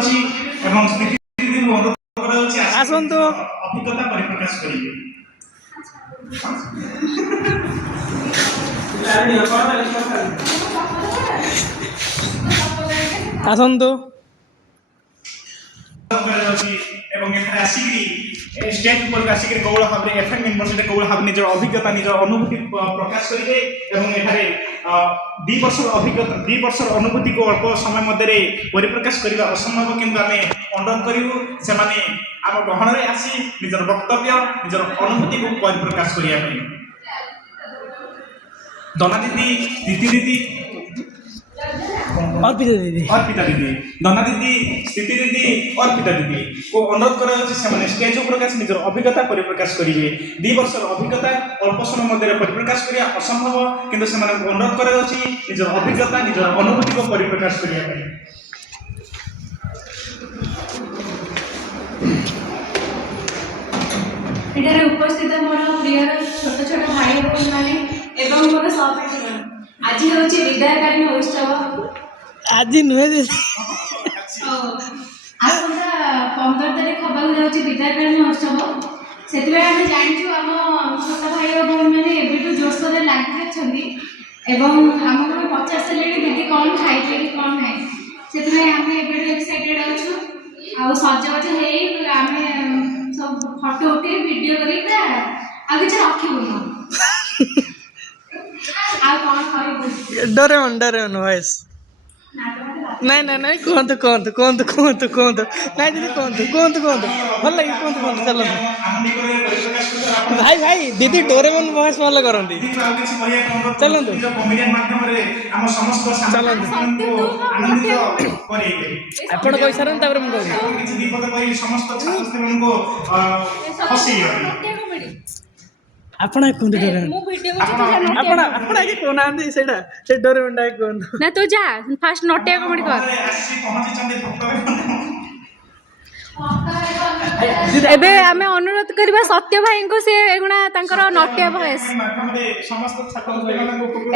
ଅଛି ଏବଂ ସ୍ଥିତି ଦିଦିଙ୍କୁ ଅନୁରୋଧ କରାଯାଉଛି ଆସନ୍ତୁ ଅଭିଜ୍ଞତା ପରିପ୍ରକାଶ କରିବେ। ଆସନ୍ତୁ এবং এখানে আসিকি স্টেজ উপরକୁ ଆସିକି ଗୌଳ ଭାବରେ ଏଫଏମ୍ ୟୁନିଭର୍ସିଟି ଗୌଳ ଭାବରେ ନିଜର ଅଭିଜ୍ଞତା ନିଜର ଅନୁଭୂତି ପ୍ରକାଶ କରିବେ ଏବଂ ଏଠାରେ 2 ବର୍ଷର ଅଭିଜ୍ଞତା 2 ବର୍ଷର ଅନୁଭୂତିକୁ ଅଳ୍ପ ସମୟ ମଧ୍ୟରେ ପରିପ୍ରକାଶ କରିବା ଅସମ୍ଭବ କିନ୍ତୁ ଆମେ ଅନୁରୋଧ କରିବୁ ସେମାନେ ଆମ ଗହଣରେ ଆସି ନିଜର ବକ୍ତବ୍ୟ ନିଜର ଅନୁଭୂତିକୁ ପରିପ୍ରକାଶ କରିବା ପାଇଁ। ଦନା ଦିଦି ଦିଦି ଦିଦି अर्पिता दीदी दना दीदी स्थिति दीदी अर्पिता दीदी को अनुरोध कराଯାଉଛି ସେମାନେ ଷ୍ଟେଜ ଉପରେ ଆସି ନିଜର ଅଭିଜ୍ଞତା ପରିପ୍ରକାଶ କରିବେ। 2 ବର୍ଷର ଅଭିଜ୍ଞତା ଅଳ୍ପ ସମୟ ମଧ୍ୟରେ ପରିପ୍ରକାଶ କରିବା ଅସମ୍ଭବ କିନ୍ତୁ ସେମାନଙ୍କୁ ଅନୁରୋଧ କରାଯାଉଛି ନିଜର ଅଭିଜ୍ଞତା ନିଜର ଅନୁଭୂତିକୁ ପରିପ୍ରକାଶ କରିବା ପାଇଁ। ଏଠାରେ ଉପସ୍ଥିତ ମୋର ପ୍ରିୟର ଛୋଟ ଛୋଟ ଭାଇ ଭଉଣୀମାନେ ଏବଂ ମୋର ସହପାଠୀମାନେ ଆଜି ହେଉଛି ବିଦାୟକାଳୀନ ଉତ୍ସବ। ଆଜି ନୁହେଁ ଦିଦି ଆସନ୍ତା 15 ତାରିଖ ହେବାକୁ ଯାଉଛି ବିଦାୟକାଳୀନ ଉତ୍ସବ। ସେଥିପାଇଁ ଆମେ ଜାଣିଛୁ ଆମ ଛୋଟ ଭାଇ ଓ ଭଉଣୀମାନେ ଏବେଠୁ ଜୋରସୋରରେ ଲାଗି ଅଛନ୍ତି ଏବଂ ଆମକୁ ପଚାରିସାରିଲେଣି ଦିଦି କ'ଣ ଖାଇବେ କି କ'ଣ ନାହିଁ। ସେଥିପାଇଁ ଆମେ ଏବେଠୁ ଏକ୍ସାଇଟେଡ୍ ଅଛୁ ଆଉ ସଜବାଜ ହେଇ ଆମେ ସବୁ ଫଟୋ ଉଠେଇ ଭିଡ଼ିଓ କରି ପୁରା ଆଉ କିଛି ରଖିବୁନି। ଆଉ କ'ଣ କହିବୁ? ଡୋରେମନ୍ ଭଏସ୍ ନାଇଁ ନାଇଁ ନାଇଁ କୁହନ୍ତୁ କୁହନ୍ତୁ କୁହନ୍ତୁ କୁହନ୍ତୁ କୁହନ୍ତୁ ନାଇଁ ଦିଦି କୁହନ୍ତୁ କୁହନ୍ତୁ କୁହନ୍ତୁ ଭଲ ଲାଗେ କୁହନ୍ତୁ କୁହନ୍ତୁ ଚାଲନ୍ତୁ ଭାଇ ଭାଇ ଦିଦି ଡୋରେମନ୍ ଭଏସ୍ ଭଲ କରନ୍ତି ଚାଲନ୍ତୁ ଚାଲନ୍ତୁ ଆପଣ କହିସାରନ୍ତୁ ତାପରେ ମୁଁ କହିବି। ଆପଣ କୁହନ୍ତୁ ଆପଣ ଆପଣ ଆগে କହୁନାହାନ୍ତି ସେଇଟା ସେ ଡୋରେମନ୍ଟା କୁହନ୍ତୁ ନା ତୁ ଯା ଫାଷ୍ଟ ନଟିଆ କମେଡି କର। ଏବେ ଆମେ ଅନୁରୋଧ କରିବା ସତ୍ୟ ଭାଇଙ୍କୁ ସେ ଏଗୁଣା ତାଙ୍କର ନଟିଆ ଭଏସ୍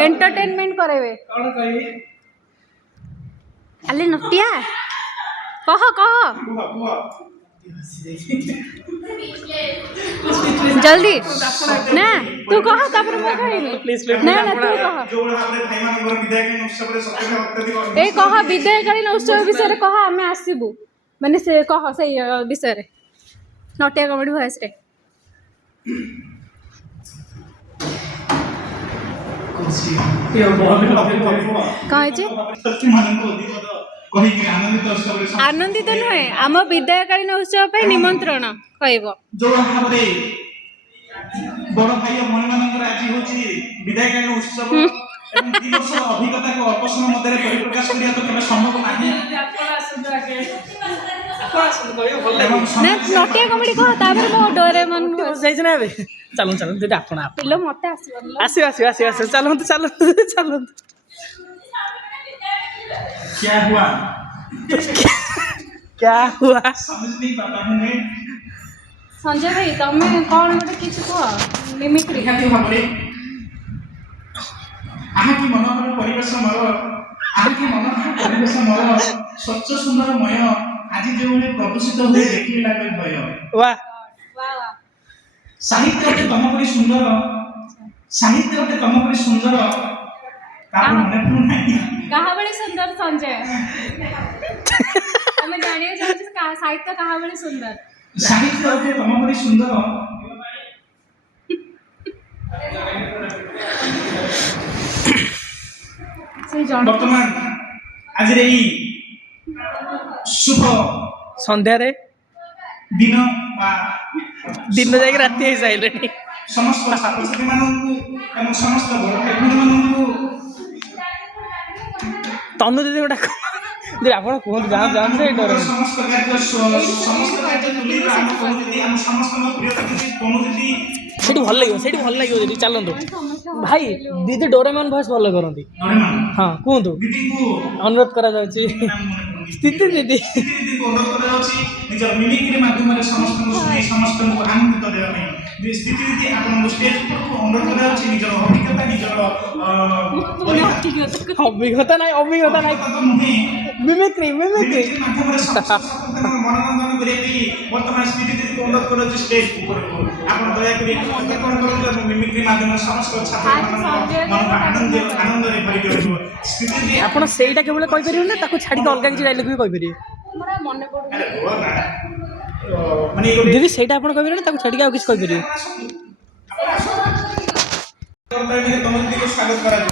ଏଣ୍ଟରଟେନମେଣ୍ଟ କରାଇବେ। ଆଲେ ନଟିଆ କହ କହ जल्दी ना तू कह तापर मैं कहबी ना ना तू कह ए कह विदायकालीन उत्सव विषय रे कह आमे आसीबू माने से कह से विषय रे नटिया कॉमेडी वॉइस रे कहे जे आनंदित नुहे आम विदायकालीन उत्सव पे निमंत्रण कहब जो भाबरे बड़ भाई मन मानकर आज होची विदायकालीन उत्सव एवं 2 वर्ष अभिज्ञता को अपसम मध्य परिप्रकाश करिया तो केबे संभव नाही। ना नटिया कॉमेडी कह तापर मो डोरेमन जाई ना बे चलन चलन दीदी आपण पिलो मते आसीबो आसी चलंतु चलंतु चलंतु क्या हुआ क्या हुआ समझ नहीं पाता हूं मैं। संजय भाई तमे कोन गोटे किछ कह मिमिक्री निहाती भाबरे आहा की मनोहर परिवेश मोर स्वच्छ सुंदरमय आज जो प्रदूषित हुए देखि लागे भय वाह वाह साहित्य के तम परि सुंदर साहित्य के तम परि सुंदर तापर मने पड़ु नाही कहा बड़ी सुंदर संजय हमें जानिए चाहते साहित्य कहा बड़ी सुंदर साहित्य के तम परि सुंदर वर्तमान आज रे शुभ संध्या रे दिन दिन जाके राति हो साइलेनी समस्त छात्र छात्री माननकु एवं समस्त बड़ भाई माननकु तनु दीदी गोटा दीदी आपण कहूँ जहाँ जहाँ से डर समस्त कार्य तुली हम कहू दीदी हम समस्त प्रिय दीदी तनु दीदी सेठी भल लगे दीदी चलतु भाई दीदी डोरेमन भॉइस भल करती हाँ कहतु अनुरोध करा स्थिति दीदी को अनुरोध करा निजर मिमिक्री माध्यम समस्त आनंदित देवा ସ୍ଥିତି ଦିଦି ଆପଣଙ୍କୁ ଷ୍ଟେଜ ଉପରକୁ ଅନୁରୋଧ କରାଯାଉଛି ନିଜର ଅଭିଜ୍ଞତା ନିଜର ଅଭିଜ୍ଞତା ନାହିଁ ତ ନୁହେଁ ମିମିକ୍ରି ମାଧ୍ୟମରେ ସମସ୍ତଙ୍କର ମନୋରଞ୍ଜନ କରିବା ପାଇଁ ବର୍ତ୍ତମାନ ସ୍ଥିତି ଦିଦିକୁ ଅନୁରୋଧ କରାଯାଉଛି ଷ୍ଟେଜ ଉପରକୁ ଆପଣ ଦୟାକରି କଣ କରନ୍ତୁ ଏବଂ ମିମିକ୍ରି ମାଧ୍ୟମରେ ସମସ୍ତ ଛାତ୍ରମାନଙ୍କ ମନକୁ ଆନନ୍ଦରେ ଭରି ଦିଅନ୍ତୁ ସ୍ଥିତି ଦିଦି ଆପଣ ସେଇଟା କେବଳ କହିପାରିବେ ନା ତାକୁ ଛାଡ଼ିକି ଅଲଗା କିଛି ଡାଇଲଗ ବି କହିପାରିବେ ଆରେ ହୁଅ ନା ମାନେ ଏଇ ଗୋଟେ ଦିଦି ସେଇଟା ଆପଣ କହିପାରିବେ ନା ତାକୁ ଛାଡ଼ିକି ଆଉ କିଛି କହିପାରିବେ ତମ ଦିଦିକୁ ସ୍ୱାଗତ କରାଯାଉ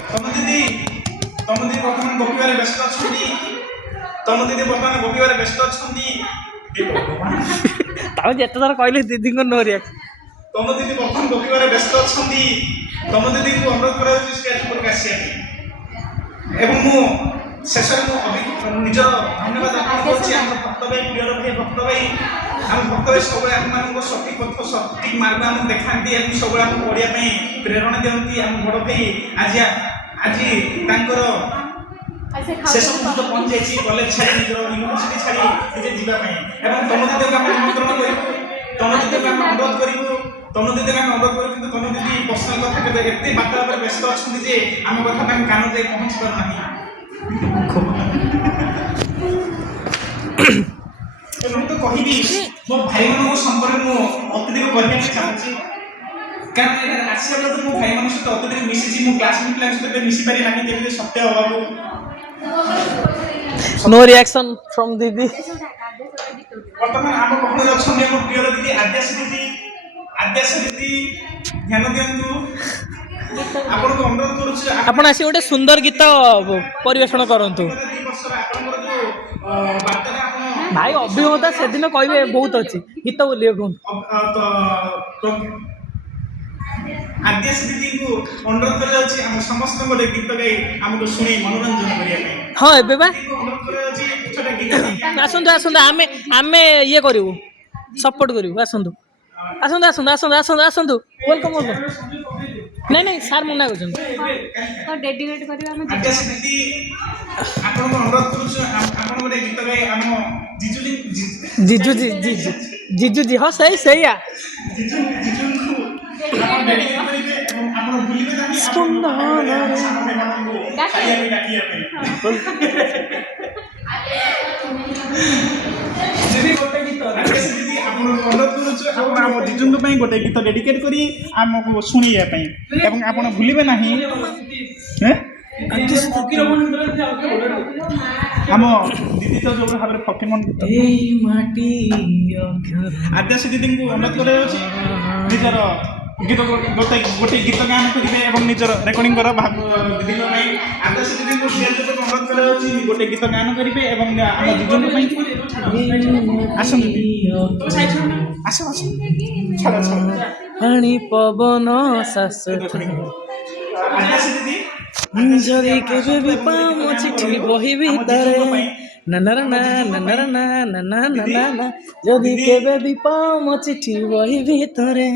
ତମ ଦିଦି ବର୍ତ୍ତମାନ ଗପିବାରେ ବ୍ୟସ୍ତ ଅଛନ୍ତି ତାକୁ ଯେତେ ଥର କହିଲେ ଦିଦିଙ୍କ ନୋ ରିଆକ୍ଟ ତମ ଦିଦି ବର୍ତ୍ତମାନ ଗପିବାରେ ବ୍ୟସ୍ତ ଅଛନ୍ତି ତମ ଦିଦିଙ୍କୁ ଅନୁରୋଧ କରାଯାଉଛି ଷ୍ଟେଜ ଉପରକୁ ଆସିବା ପାଇଁ ଏବଂ ମୁଁ ଶେଷରେ ନିଜର ଧନ୍ୟବାଦ ଅର୍ପଣ କରୁଛି ଆମର ଭକ୍ତ ଭାଇ ପ୍ରିୟର ଭାଇ ଭକ୍ତ ଭାଇ ଆମ ଭକ୍ତ ଭାଇ ସବୁବେଳେ ଆମମାନଙ୍କୁ ସଠିକ ପଥ ସଠିକ ମାର୍ଗ ଆମକୁ ଦେଖାନ୍ତି ଏବଂ ସବୁବେଳେ ଆମକୁ ପଢ଼ିବା ପାଇଁ ପ୍ରେରଣା ଦିଅନ୍ତି ଆମ ବଡ଼ ଭାଇ ଆଜି ତାଙ୍କର ଶେଷ ମୁହୂର୍ତ୍ତ ପହଞ୍ଚିଯାଇଛି କଲେଜ ଛାଡ଼ି ନିଜର ୟୁନିଭର୍ସିଟି ଛାଡ଼ି ନିଜେ ଯିବା ପାଇଁ ଏବଂ ତମ ଦିଦିକୁ ଆମେ ନିମନ୍ତ୍ରଣ କରିବୁ ତମ ଦିଦିକୁ ଆମେ ଅନୁରୋଧ କରିବୁ କିନ୍ତୁ ତମ ଦିଦି ପର୍ସନାଲ କଥା କେବେ ଏତେ ବାର୍ତ୍ତାଳାପରେ ବ୍ୟସ୍ତ ଅଛନ୍ତି ଯେ ଆମ କଥା ତାଙ୍କ କାନ ଯାଇ ପହଞ୍ଚି ପାରୁନାହିଁ ମୁଁ ତ କହିବି ମୋ ଭାଇମାନଙ୍କ ସମ୍ପର୍କରେ ମୁଁ ଅତ୍ୟଧିକ କହିବାକୁ ଚାହୁଁଛି କାରଣ ଏଠାରେ ଆସିବା ବେଳକୁ ମୋ ଭାଇମାନଙ୍କ ସହିତ ଅତ୍ୟଧିକ ମିଶିଛି ମୁଁ କ୍ଲାସମେଟ୍ ପିଲାଙ୍କ ସହିତ ଏବେ ମିଶିପାରି ନାହିଁ କେମିତି ସତ୍ୟ ଅଭାବ नो रिएक्शन फ्रॉम दीदी ବର୍ତ୍ତମାନ ଆମ ପକ୍ଷରେ ଅଛନ୍ତି ଆମ ପ୍ରିୟ ଦିଦି ଆଦ୍ୟାଶୀ ଦିଦି ଧ୍ୟାନ ଦିଅନ୍ତୁ ଆପଣଙ୍କୁ ଅନୁରୋଧ କରୁଛୁ ଆପଣ ଆସି ଗୋଟେ ସୁନ୍ଦର ଗୀତ ପରିବେଷଣ କରନ୍ତୁ 2 ବର୍ଷର ଆପଣଙ୍କର ଯୋଉ ବାର୍ତ୍ତାଟା ଆପଣ ଭାଇ ଅଭିଜ୍ଞତା ସେଦିନ କହିବେ ବହୁତ ଅଛି ଗୀତ ବୋଲିବେ କୁହନ୍ତୁ ଆଦ୍ୟାଶୀ ଦିଦିଙ୍କୁ ଅନୁରୋଧ କରାଯାଉଛି ଆମ ସମସ୍ତଙ୍କୁ ଗୋଟେ ଗୀତ ଗାଇ ଆମକୁ ଶୁଣି ମନୋରଞ୍ଜନ କରିବା ପାଇଁ ହଁ ଏବେ ବା ଅନୁରୋଧ କରାଯାଉଛି ଛୋଟ ଗୀତ ଆସନ୍ତୁ ଆମେ ଇଏ କରିବୁ ସପୋର୍ଟ କରିବୁ ଆସନ୍ତୁ ୱେଲକମ୍ ନାଇଁ ସାର୍ ମନା କରୁଛନ୍ତି ତ ଡେଡିକେଟ୍ କରିବା ଆମେ ଆଦ୍ୟାଶୀ ଦିଦି ଆପଣଙ୍କୁ ଅନୁରୋଧ କରୁଛୁ ଆପଣ ଗୋଟେ ଗୀତ ଗାଇ ଆମ ଜିଜୁଜି ହଁ ସେଇଆ ଜିଜୁଙ୍କୁ ଆପଣ ଡେଡିକେଟ୍ କରିବେ ଏବଂ ଆପଣ ଭୁଲିବେ ନାହିଁ ଖାଇବା ପାଇଁ ଡାକିବା ପାଇଁ ଦିଦି ଆପଣଙ୍କୁ ଅନୁରୋଧ କରୁଛୁ ଆପଣ ଆମ ଜିଜୁଙ୍କ ପାଇଁ ଗୋଟେ ଗୀତ ଡେଡିକେଟ୍ କରି ଆମକୁ ଶୁଣେଇବା ପାଇଁ ଏବଂ ଆପଣ ଭୁଲିବେ ନାହିଁ ଆମ ଦିଦି ତ ଯୋଉ ଭାବରେ ଫକୀରମୋହନ ଗୀତ ଆଦ୍ୟାଶୀ ଦିଦିଙ୍କୁ ଅନୁରୋଧ କରାଯାଉଛି ନିଜର ଗୋଟେ ଗୀତ ଗାନ କରିବେ ଏବଂ ନିଜର ରେକର୍ଡିଂ ଦିଦିଙ୍କ ପାଇଁ ଆଦ୍ୟାଶୀ ଦିଦିଙ୍କୁ ଷ୍ଟେଜ୍ ଉପରେ ଅନୁରୋଧ କରାଯାଉଛି ଗୋଟେ ଗୀତ ଗାନ କରିବେ ଏବଂ ଆମ ଜିଜୁଙ୍କ ପାଇଁ ଆସନ୍ତୁ ଆସ ପାଣି ପବନ ଆଦ୍ୟାଶୀ ଦିଦି ଯଦି କେବେ ବି ପାମ ଚିଠି ବହି ଭିତରେ ନା ଯଦି କେବେ ବି ପାମ ଚିଠି ବହି ଭିତରେ